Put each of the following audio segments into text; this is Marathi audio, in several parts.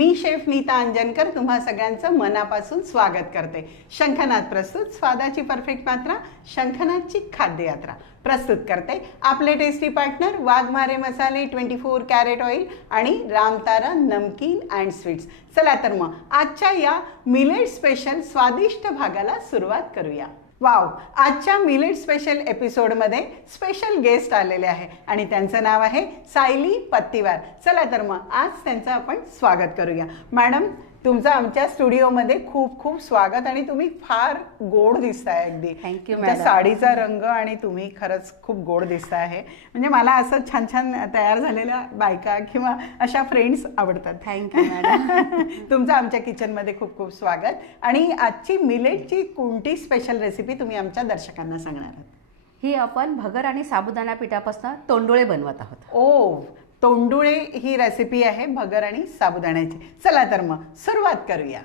मी शेफ नीता अंजनकर तुम्हा सगळ्यांचं मनापासून स्वागत करते। शंखनाद प्रस्तुत स्वादाची परफेक्ट मात्रा शंखनादची खाद्ययात्रा प्रस्तुत करते आपले टेस्टी पार्टनर वाघमारे मसाले 24 कॅरेट ऑइल आणि रामतारा नमकीन अँड स्वीट्स। चला तर मग आजच्या या मिलेट स्पेशल स्वादिष्ट भागाला सुरुवात करूया। वाव, आजच्या मिलेट स्पेशल एपिसोडमध्ये स्पेशल गेस्ट आलेले आहे आणि त्यांचं नाव आहे सायली पत्तीवार। चला तर मग आज त्यांचं आपण स्वागत करूया। मॅडम, तुमचं आमच्या स्टुडिओमध्ये खूप खूप स्वागत आणि तुम्ही फार गोड दिसताय अगदी। थँक्यू तुमच्या मॅडम। साडीचा रंग आणि तुम्ही खरंच खूप गोड दिसताय आहे। म्हणजे मला असं छान छान तयार झालेल्या बायका किंवा अशा फ्रेंड्स आवडतात। Thank you madam. तुमचं आमच्या किचनमध्ये खूप खूप स्वागत। आणि आजची मिलेटची कोणती स्पेशल रेसिपी तुम्ही आमच्या दर्शकांना सांगणार आहात? ही आपण भगर आणि साबुदाणा पिठापासून तोंडुळे बनवत आहोत। ओ, तोंडुळे ही रेसिपी आहे भगर आणि साबुदाण्याची। चला तर मग सुरुवात करूया।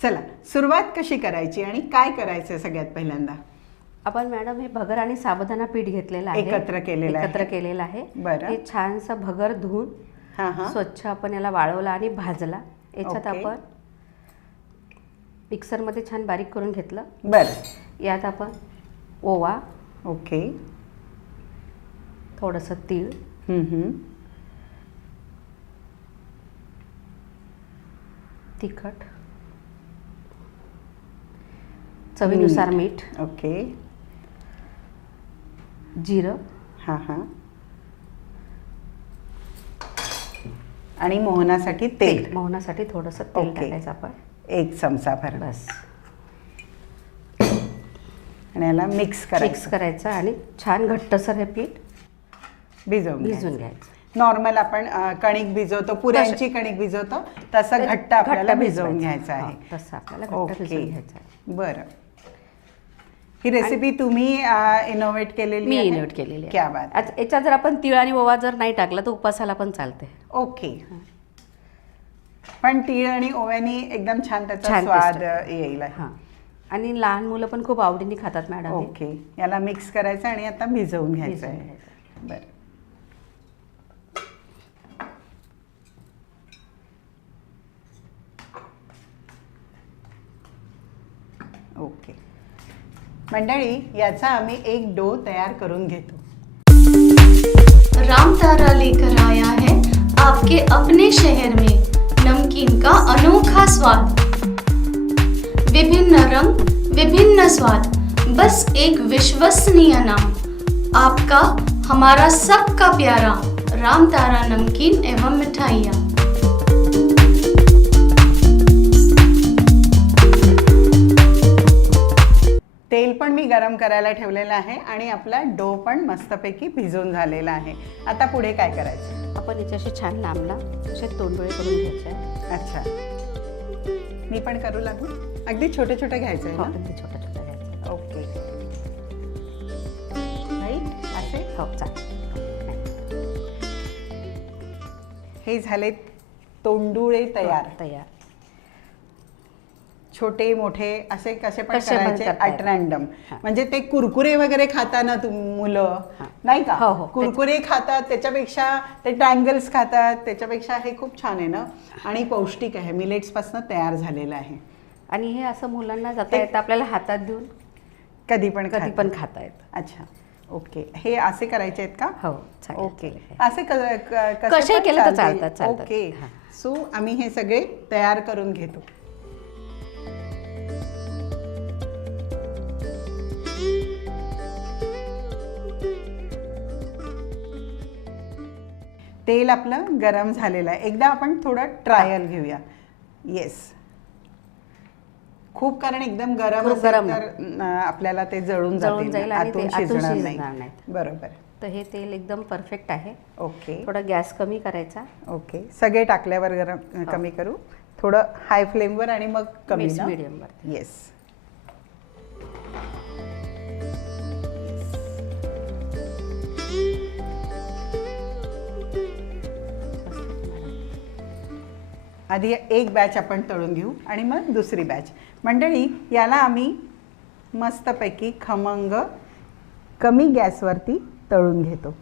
चला, सुरुवात कशी करायची आणि काय करायचं सगळ्यात पहिल्यांदा? आपण मॅडम हे भगर आणि साबुदाणा पीठ घेतलेलं आहे, एकत्र केलेलं आहे। बरं। हे छानसं भगर धुवून स्वच्छ आपण याला वाळवला आणि भाजला। याच्यात आपण मिक्सरमध्ये छान बारीक करून घेतलं। बरं। यात आपण ओवा, ओके, थोडंसं तीळ, तिखट, चवीनुसार मीठ, ओके, जिरं, आणि मोहनासाठी तेल। मोहनासाठी थोडंसं तेल टाकायचं आपण, 1 चमचा भर बस। आणि याला मिक्स करायचं आणि छान घट्टसर हे पीठ भिजवून घ्यायचं। नॉर्मल आपण कणिक भिजवतो, पुऱ्यांची कणिक भिजवतो तसं घट्ट आपल्याला भिजवून घ्यायचं आहे। तसं आपल्याला घट्ट भिजवून घ्यायचं आहे। बरं, ही रेसिपी तुम्ही इनोव्हेट केलेली? मी इनोव्हेट केलेली आहे। क्या बात। आता याच्यात जर आपण तीळ आणि ओवा जर नाही टाकला तर उपासाला पण चालते। ओके, पण तीळ आणि ओव्यानी एकदम छान त्याचा स्वाद येईल। हां, आणि लहान मुलं पण खूप आवडीने खातात मॅडम। ओके, याला मिक्स करायचं आणि आता भिजवून घ्यायचं आहे। बरं, ओके मंडळी, याचा आम्ही एक डो तयार करून घेतो। रामतारा लेकर आया है आपके अपने शहर में नमकीन का अनोखा स्वाद। विभिन्न रंग, विभिन्न स्वाद, बस एक विश्वसनीय नाम, आपका हमारा सबका प्यारा रामतारा नमकीन एवं मिठाइयाँ। तेल पण मी गरम करायला ठेवलेलं आहे आणि आपला डो पण मस्तपैकी भिजून झालेला आहे। आता पुढे काय करायचं? आपण याच्याशी छान लांबला असे तोंडुळे करून घ्यायचे। अच्छा, मी पण करू लागू? अगदी छोटे छोटे घ्यायचे आहे ना? अगदी छोटे छोटे घ्यायचे। ओके, राईट, असे? हो, चालेल। हे झाले तोंडुळे तयार। छोटे मोठे असे कसे पण करायचे ॲट रॅन्डम। म्हणजे ते कुरकुरे वगैरे खाता ना मुलं, नाही का? कुरकुरे खातात, त्याच्यापेक्षा ते ट्रायंगल्स खातात, त्याच्यापेक्षा हे खूप छान आहे ना आणि पौष्टिक आहे, मिलेट्स पासून तयार झालेलं आहे। आणि हे असं मुलांना जाता येतं, आपल्याला हातात देऊन कधी पण खाता येतं। अच्छा, ओके, हे असे करायचे आहेत का? हो, चालेल। ओके, असे कसे केलं तर चालतात। ओके, सो आम्ही हे सगळे तयार करून घेतो। तेल आपलं गरम झालेलं आहे। एकदा आपण थोडं ट्रायल घेऊया। येस, खूप, कारण एकदम गरम असेल तर आपल्याला ते जळून जाईल, आतून शिजणार नाही। बरोबर, तर हे तेल एकदम परफेक्ट आहे। ओके, थोडा गॅस कमी करायचा। ओके, सगळे टाकल्यावर गरम कमी करू, थोडं हाय फ्लेमवर आणि मग कमी ना? मीडियमवर। येस, आधी एक बॅच आपण तळून घेऊ आणि मग दुसरी बॅच। मंडळी, याला आम्ही मस्तपैकी खमंग कमी गॅसवरती तळून घेतो।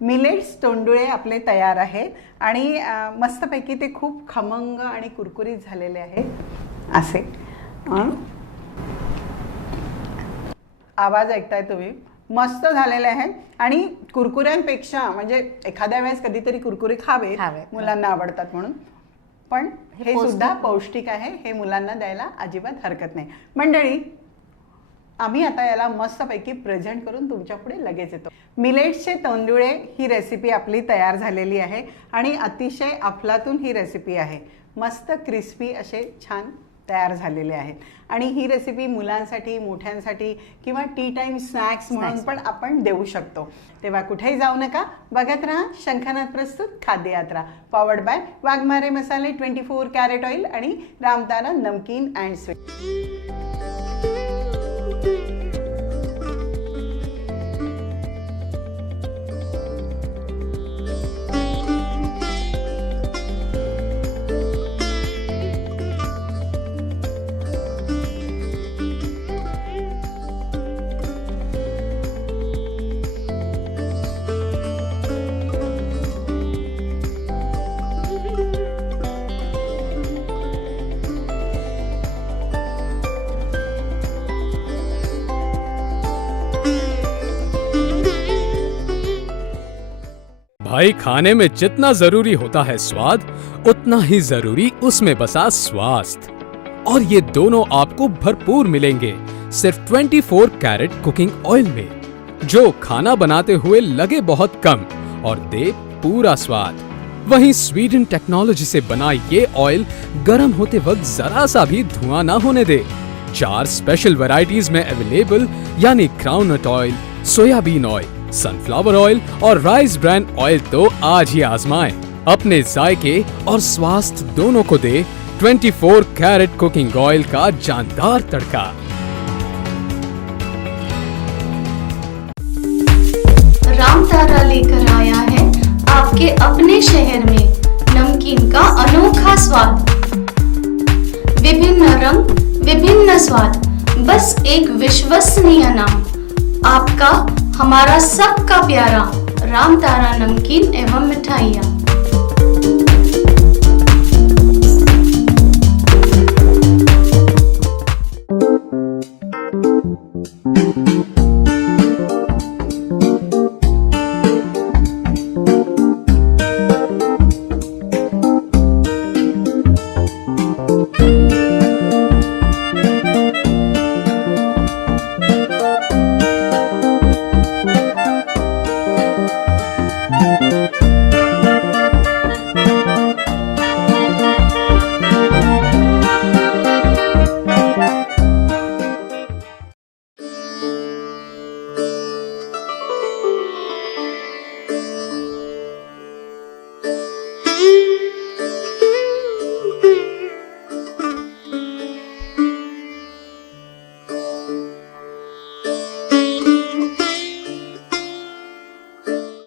मिलेट्स तोंडुळे आपले तयार आहेत आणि मस्तपैकी ते खूप खमंग आणि कुरकुरीत झालेले आहेत असे. आवाज ऐकताय तुम्ही, मस्त झालेले आहेत आणि कुरकुऱ्यांपेक्षा म्हणजे एखाद्या वेळेस कधीतरी कुरकुरे खावे, मुलांना आवडतात म्हणून, पण हे सुद्धा पौष्टिक आहे, हे मुलांना द्यायला अजिबात हरकत नाही. मंडळी, आम्ही आता याला मस्तपैकी प्रेझेंट करून तुमच्या पुढे लगेच येतो. मिलेट्सचे तोंडुळे ही रेसिपी आपली तयार झालेली आहे आणि अतिशय अफलातून ही रेसिपी आहे. मस्त क्रिस्पी असे छान तयार झालेले आहेत आणि ही रेसिपी मुलांसाठी, मोठ्यांसाठी किंवा टी टाइम स्नॅक्स म्हणून पण आपण देऊ शकतो. तेव्हा कुठेही जाऊ नका, बघत राहा शंखनाद प्रस्तुत खाद्ययात्रा, पॉवर्ड बाय वाघमारे मसाले, 24 कॅरेट ऑइल आणि रामतारा नमकीन अँड स्वीट. भाई, खाने में जितना जरूरी होता है स्वाद, उतना ही जरूरी उसमें बसा स्वास्थ्य, और ये दोनों आपको भरपूर मिलेंगे सिर्फ 24 कैरेट कुकिंग ऑयल में, जो खाना बनाते हुए लगे बहुत कम और दे पूरा स्वाद. वहीं स्वीडन टेक्नोलॉजी से बना ये ऑयल गर्म होते वक्त जरा सा भी धुआं ना होने दे. 4 स्पेशल वैरायटीज में अवेलेबल, यानी groundnut oil, soybean oil, sunflower oil और राइस ब्रांड ऑयल तो आज ही आजमाएं. अपने जायके और स्वास्थ्य दोनों को दे 24 कैरेट कुकिंग ऑयल का जानदार तड़का. रामतारा लेकर आया है आपके अपने शहर में नमकीन का अनोखा स्वाद. विभिन्न रंग, विभिन्न स्वाद, बस एक विश्वसनीय नाम. आपका, हमारा सबका प्यारा रामतारा नमकीन एवं मिठाइयाँ.